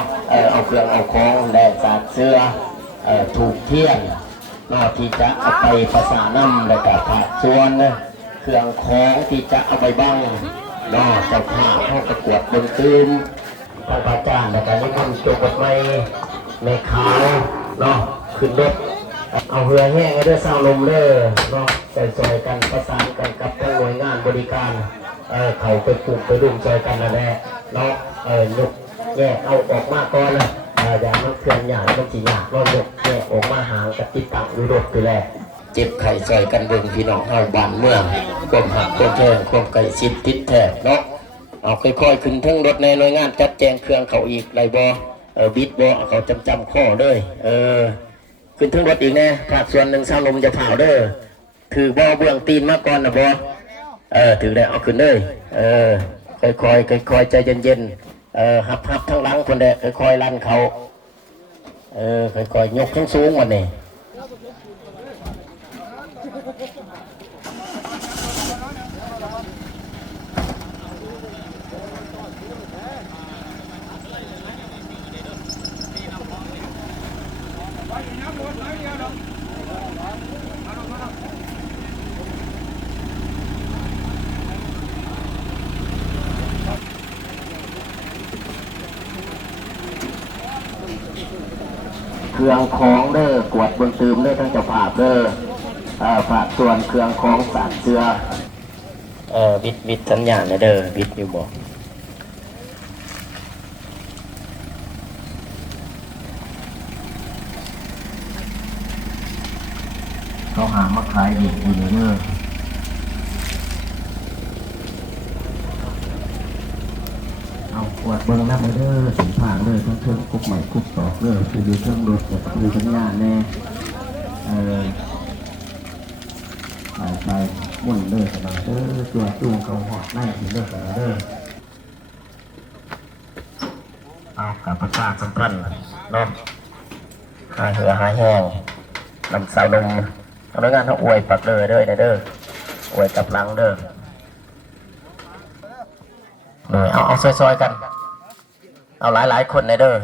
ะเอาเครื่องเอาของและสาดเสื้อถูกเทียนเนาะที่จะเอาไปประสานน้ำและกับผักส่วนเครื่องของที่จะเอาไปบ้างเนาะเจ้าภาพเข้าประกวดดนตรีพระอาจารย์และการนิมนต์จบทไม่ในขาวเนาะขึ้นรถเอาเรือแห้งเรือเศร้าลมเรือเนาะใส่กันประสานกันกับหน่วยงานบริการเขาไปปลูกไปดุมใจกันนั่นแหละเนาะยกแยกเอาออกมาก่อนนะอย่างมันเคลื่อนอย่างมันจีหยาบเรายกแยกออกมาหางกับติดตั้งดูรถไปแล้วเจ็บไข่ใจกันเบิ่งพี่น้องเอาบ้านเมืองความหักความแทงความไก่ชิดติดแทบเนาะเอาค่อยๆขึ้นทั้งรถในหน่วยงานจัดแจงเครื่องเขาอีกไรบอบิดบอเขาจำข้อเลยขึ้นทั้งรถอีกแน่ภาคส่วนหนึ่งสร้างลมจะเผาเด้อถือบอเบื้องตีนมาก่อนนะบอถือได้เอาขึ้นเลยค่อยใจเย็นหับทั้งหลังคนเด้ค่อยลั่นเขาค่อยยกทั้งสูงวันนี้เครื่องของเด้อกวดบนตืมเด้อทั้งเจ้าภาพเด้อฝากส่วนเครื่องของสาดเสื้อบิดสัญญาณเด้อบิดอยู่บ่เขาหามาขายบิดอยู่เด้อเอาขวดเบิ้งน้ำเด้อสินผ่านเลยทั้งเครื่องกุ๊บใหม่กุ๊บตอกเลยคือดูเครื่องรถกับดูสัญญาณแน่ใส่มุ่นเลยสบายเด้อตัวจุ่มเขาหอดไล่ถึงเด้อสบายเด้อเอากับประกาศสำคัญเนาะหาเหือหาแห้งนำสาวลมทำงานเขาอวยปักเลยเด้อเด้ออวยกับหลังเด้อเอาซอยๆกันเอาหลายคนในเด้อ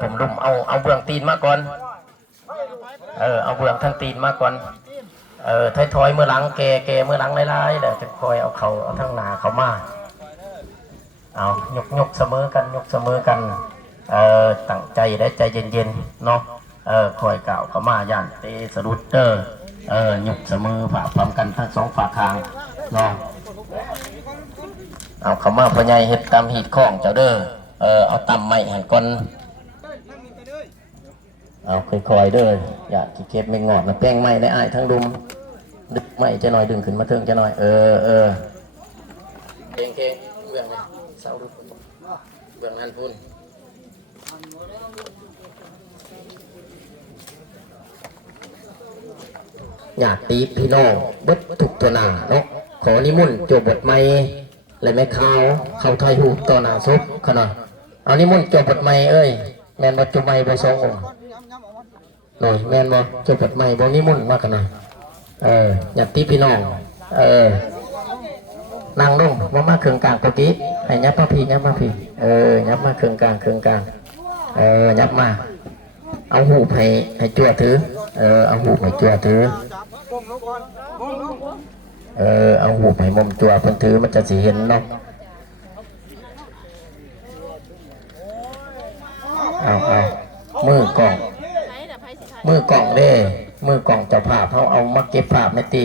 ผมดุมเอาเบื้องตีนมาก่อนเอาเบื้องทั้งตีนมาก่อนถอยเมื่อหลังแกเมื่อหลังไล่ๆเดี๋ยวจะคอยเอาทั้งหนาเขามาเอายกเสมอกันตั้งใจได้ใจเย็นๆเนาะคอยเก่าเขามาย่านเตสรุดเด้อยกเสมอผ่าพร้อมกันทั้งสองฝ่าทางเนาะเอาเขามาพญายเห็ดตามหีดข้องเจ้าเด้อเอาตำไม้หันก้อนเอาค่อยๆเด้ออย่าขี้เกียจไม่งอดมาแป้งไม้ในอ้ายทั้งดุมดึกไม้จะหน่อยดึงขึ้นมาเทิงจะหน่อยเก่งเบื้องเลยเสาดุเบื้องอันพุ่นอยากตีพี่น้องเบิดทุกตัวหนาเนาะขอนิมนต์จบบทใหม่เลยแม่เขาไทยหูต่อหน้าศพขนาดเอานิมนต์จบบทใหม่แมนบทจบใหม่บทสององค์หน่อยแมนบทจบบทใหม่บทนิมนต์มากขนาดอยากตีพี่น้องนางลงมาเครื่องกลางปกติให้ยับมาพี่ยับมาเครื่องกลางยับมาเอาหูให้จั่วถือเอาหูให้จั่วถือเอาหูไปมุมจั่วเพิ่นถือมันจะสิเห็นเนาะเอามือกล่องเด้มือกล่องเจ้าภาพเขาเอามาเก็บภาพในตี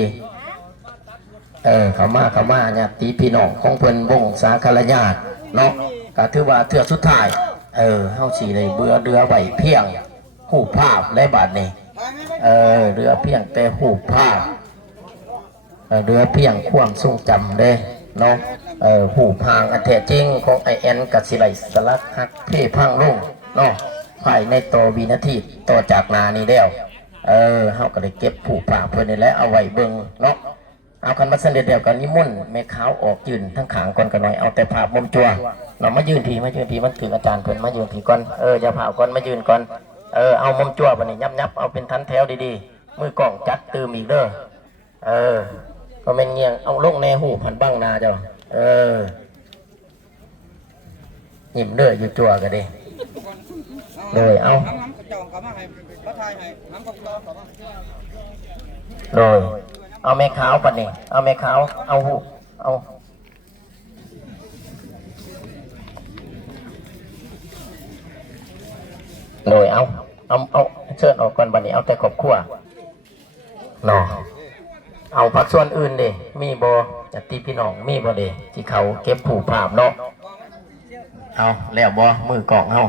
เขามาเนี่ยตีพี่น้องของเพิ่นวงสาคารญาติเนาะก็ถือว่าเถื่อสุดท้ายเฮาสีเลยเบื่อเรือไหวเพียงหูภาพและบาดนี้เรือเพียงแต่หูภาพเรือเพียงความทรงจำเด้เนาะหูพางอันแท้จริงของINกับสิไลสลักฮักเพ่พังลงเนาะภายในต่อวินาทีต่อจากนานี้แล้วเฮาก็ได้เก็บผูกผ้าเพื่อนนี่แหละเอาไว้เบิ่งเนาะเอากันมาเสด็จเดียวกันนิมนต์แม่ขาวออกยืนทั้งขางก่อนกันหน่อยเอาแต่ภาพมุมจั่วเรามายืนทีมันถืออาจารย์เพิ่นมายืนทีก่อนอย่าผ่าก่อนมายืนก่อนเอามุมจั่วบัดนี้ยับเอาเป็นทันแถวดีๆมือกล่องจัดตื่มอีกเด้อก็เป็นเงียงเอาลงแน่หูผันบ้างนาเจ้าหิมเด้ออยู่จั่วกันดิ โดยเอาโดยเอาแม่ขาวปัดนี่เอาแม่ขาวเอาหูเอาโดยเอาเชิญออกก่อนบัดนี้เอาแต่ครอบครัวเนาะเอาผักส่วนอื่นดิมีบ่จากที่พี่น้องมีบ่เดที่เขาเก็บผูกภาพเนาะเอาแล้วบ่มือกล่องเอา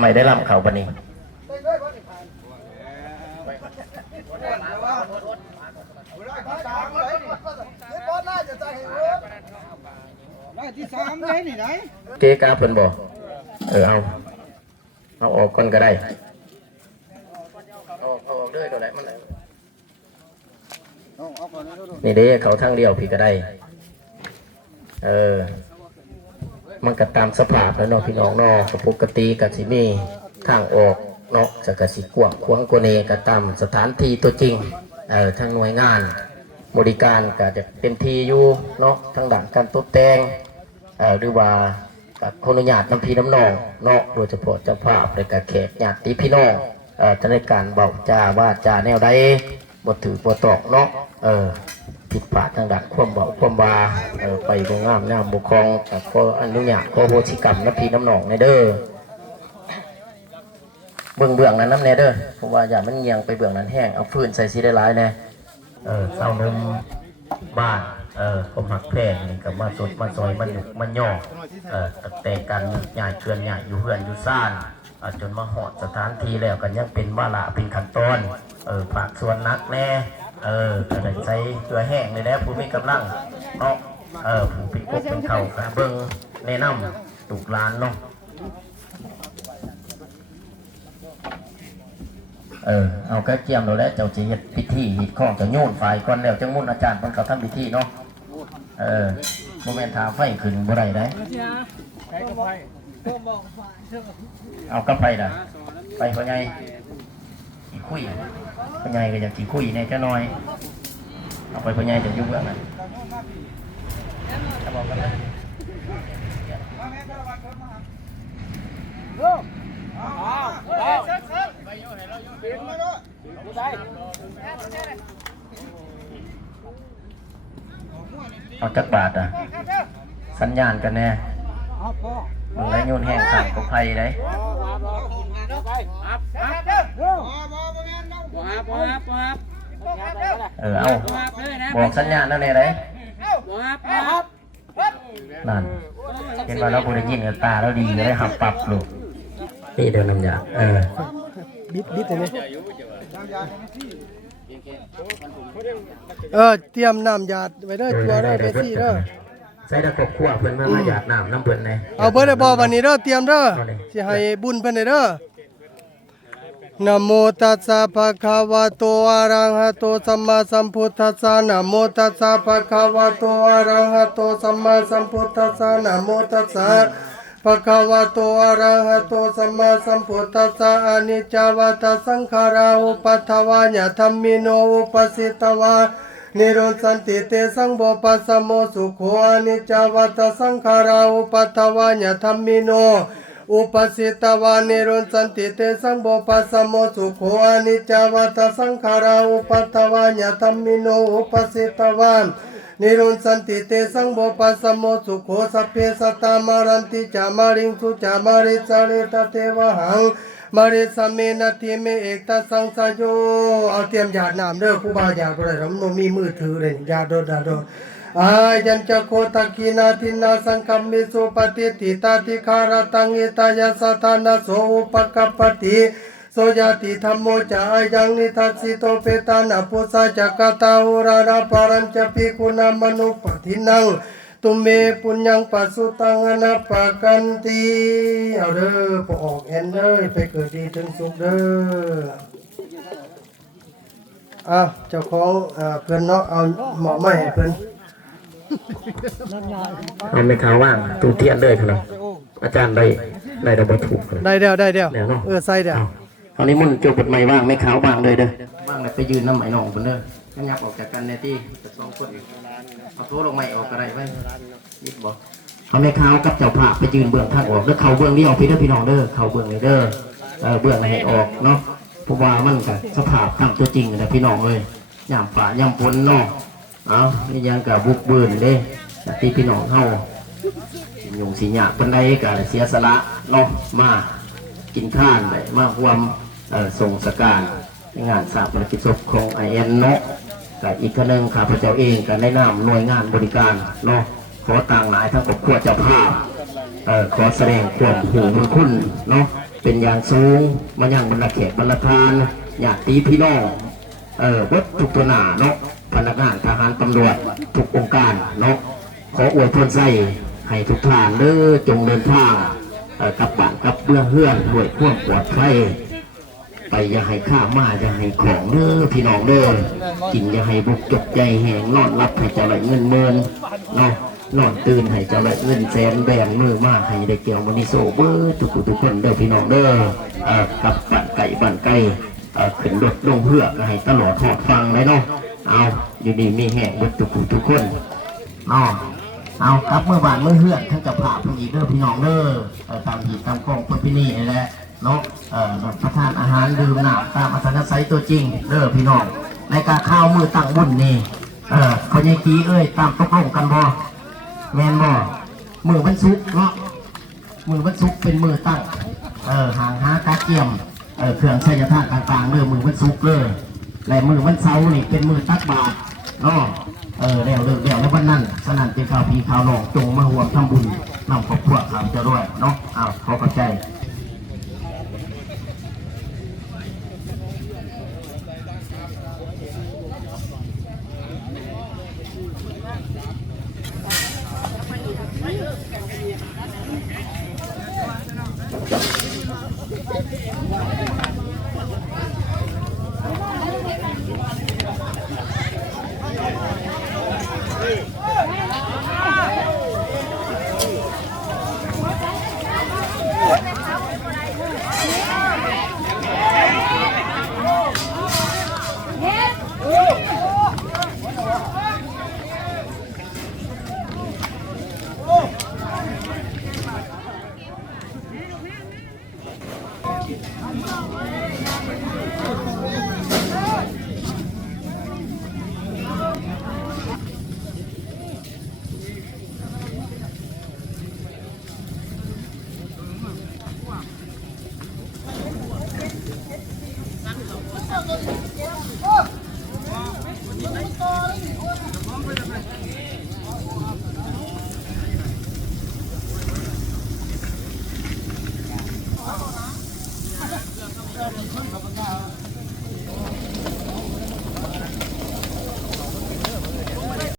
ไม่ได้ลำเขาบัดนี้เก๊กาเพิ่นบ่เอาออกก่อนก็ได้เอาออกด้วยตัวไหนมันนี่เด้เขาทางเดียวพี่ก็ได้มันก็ตามสภาพแล้วเนาะพี่น้องเนาะปกติกับสิมีทางออกเนาะจะกสิกวางขวางโกเนก็ตามสถานที่ตัวจริงทางหน่วยงานบริการก็จะเป็นทีอยู่เนาะทางด้านการตกแต่งหรือว่ากับคนอนุญาตน้ำพีน้ำนองเนาะโดยเฉพาะเจ้าภาพและกับแขกญาติพี่น้องจะในการเบาจ่าว่าจ่าแนวใดบ่ถือบ่ตอกเนาะผิดพลาดทางด้านความเบาความบาไปบ่งามน้ำบุคองกับขออนุญาตขอโหสิกรรมน้ำพีน้ำนองในเด้อเบื้องนั้นน้ำเนเด้อเพราะว่าอย่ามันเงียงไปเบื้องนั้นแห้งเอาฟืนใส่ซีได้ร้ายแน่เศร้านมบ้านผมหักแพร่นี่กับมาสดมาซอยมันหยุกมันย่อแต่การใหญ่เกินใหญ่อยู่เพื่อนอยู่ซ่านจนมาหอดสถานที่แล้วกันยังเป็นว่าละเป็นขั้นตอนฝากส่วนนักแน่ก็ได้ใช้เกลือแห้งเลยแล้วผู้มีกำลังเนาะผู้เป็นกบเป็นเข่าเบิ้งแนะนำตุกร้านเนาะเอากระเกียมเราแล้วเจ้าจีเฮ็ดพิธีหิดข้องจะโยนไฟก่อนแล้วจังมุ่นอาจารย์เพิ่นเขาทำพิธีเนาะโมเมนต์ทาไฟขึ้นบ่ได้ได้เอากระไฟด่ะไปพ่อใหญ่กี่คุยพ่อใหญ่ก็อยากกี่คุยเนี่ยจะน้อยเอาไปพ่อใหญ่จะยุ่งเรื่องนั้นจะบอกกันเลยเอาจักบาทสัญญาณกันแน่มันได้โยนแห้งขาดกับไผ่ได้เอาบอกสัญญาณแล้วเนี่ยได้นั่นเห็นว่าเราบุได้ยินกับตาเราดีเลยหับปรับลูกนี่เดินน้ำยาบิดเลยเตรียมน้ำหยาดไว้เด้อจัวเด้อเบซี่เด้อใส่ตะกบขั้วเพิ่นมาหยาดน้ำเพิ่นเลยเอาเพิ่นได้บ่วันนี้เด้อเตรียมเด้อสิให้บุญเพิ่นเด้อนะโมตัสสะภะคะวะโตอะระหะโตสัมมาสัมพุทธัสสะนะโมตัสสะภะคะวะโตอะระหะโตสัมมาสัมพุทธัสสะนะโมตัสสะภะคะวะโตอะระหะโตสัมมาสัมพุทธัสสะอนิจจวัฏสังขาราอุปัฏฐวาญะธัมมิโนอุปสิตวานิโรสันติเตสังโฆปัสสโมสุโขอนิจจวัฏสังขาราอุปัฏฐวาญะธัมมิโนอุปสิตวานิโรสันติเตสังโฆปัสสโมสุโขอนิจจวัฏสังขาราอุปัฏฐวาญะธัมมิโนอุปสิตวานิโรสันติเตสังโฆปัสสโมสุโขสัพเพสัตตามารันติจามาริงสุจามาริสาริตเทวหังมาริสเมนาทีเมเอกตัสสังสโยเอาเตรียมหยาดน้ำเด้อครูบาหยาดบ่ได้ผมมีมือถือเลยหยาดโดดอายัญจะโคตกินาทินาสังคัมมิสุปฏิติตาติคารตังอิตายาสัทานาโสอุปกัปปติโสยติธรรมโมจะอายังนิทัสสิโตเปตานะปุสะจักตาหุราราปารัญจปิกุณามนุปทินังตุเมปุญญังปัสสุตังอนัปปะกันติเอาเด้อพอออกแอนเด้อไปเกิดดีถึงสุขเด้อเจ้าของเพื่อนเนาะเอาหมอไม้ให้เพื่อนเอาไม่ข่าวว่างตูเทียนเลยครับอาจารย์ได้ระบบถูกได้เดียวใส่เดียวเอานี้มันจบดใหม่ว่างไม่ข่าวว่างเลยเด้อว่างเลยไปยืนน้ำไหมน้องคนเด้อขยับออกจากกันในที่จะ2 คนเอาโถลงใหม่ออกอะไรไว้ยิบบอก เขาไม่เข้ากับเจ้าภาพไปยืนเบื้องทางออกแล้วเขาเบื้องนี้ออกพี่เด้อพี่น้องเด้อเขาเบื้องนี้เด้อเบื้องให้ออกเนาะเพราะว่ามันกับสภาพตามตัวจริงนะพี่น้องเลยย่ำป่าย่ำฝนเนาะเอานี่ยังกับบุกเบิร์นเด้ที่พี่น้องเฮาหยุ่งสีหยาปันไดกับเสียสละเนาะมากินข้านเลยมาความส่งสการงานสาบานกิจศพของไอเอ็นเนาะกับอีกคนหนึ่งข้าพเจ้าเองกับในนามหน่วยงานบริการเนาะขอต่างหลายทั้งครอบครัวเจ้าภาพขอแสดงความหูบุญคุณเนาะเป็นอย่างสูงมายังบรรดาแขกบรรดาทานญาติพี่น้องวัดทุกตัวหนาเนาะพนักงานทหารตำรวจทุกองค์การเนาะขออวยพรใส่ให้ทุกท่านเด้อจงเดินทางกลับบ้านกลับเบื้องเฮือนด้วยความปลอดภัยไปอย่าให้ข้ามาอย่าให้ของเด้อพี่น้องเด้อกินอย่าให้บุกจกใจแหงนอนรับให้เจ้าไหลเงินเมินเนาะนอนตื่นให้เจ้าไหลเงินแสนแบนมือมากให้ได้เกี่ยวมันนี่โซ่เบ้อทุกคนเด้อพี่น้องเด้อกลับบ้านไก่ขึ้นรถลงเพื่อให้ตลอดหอดฟังเลยเนาะเอาอยู่ดีมีแหงบุกทุกคนเนาะเอาครับเมื่อบานเมื่อเฮือนท่านจะผ่าผู้หญิงเด้อพี่น้องเด้อตามหีบตามกองคนพี่นี่แหละเนาะประทานอาหารดื่มน้ำตามอัธยาศัยตัวจริงเด้อพี่น้องในการข้าวมือตั้งบุญนี่คนยังกี้ตามตกลงกันบ่แมนบ่มือมันซุกเนาะมือมันซุกเป็นมือตั้งห่างหากาเกียมเครื่องใช้ยาธาตุต่างๆเด้อมือมันซุกเลยและมือมันเซานี่เป็นมือตักบาตรเนาะแล้วในวันนั้นสนั่นเป็นข่าวพีข่าวหลอกจงมาห่วงทำบุญนำครอบครัวข่าวจะรวยเนาะขอเข้าใจ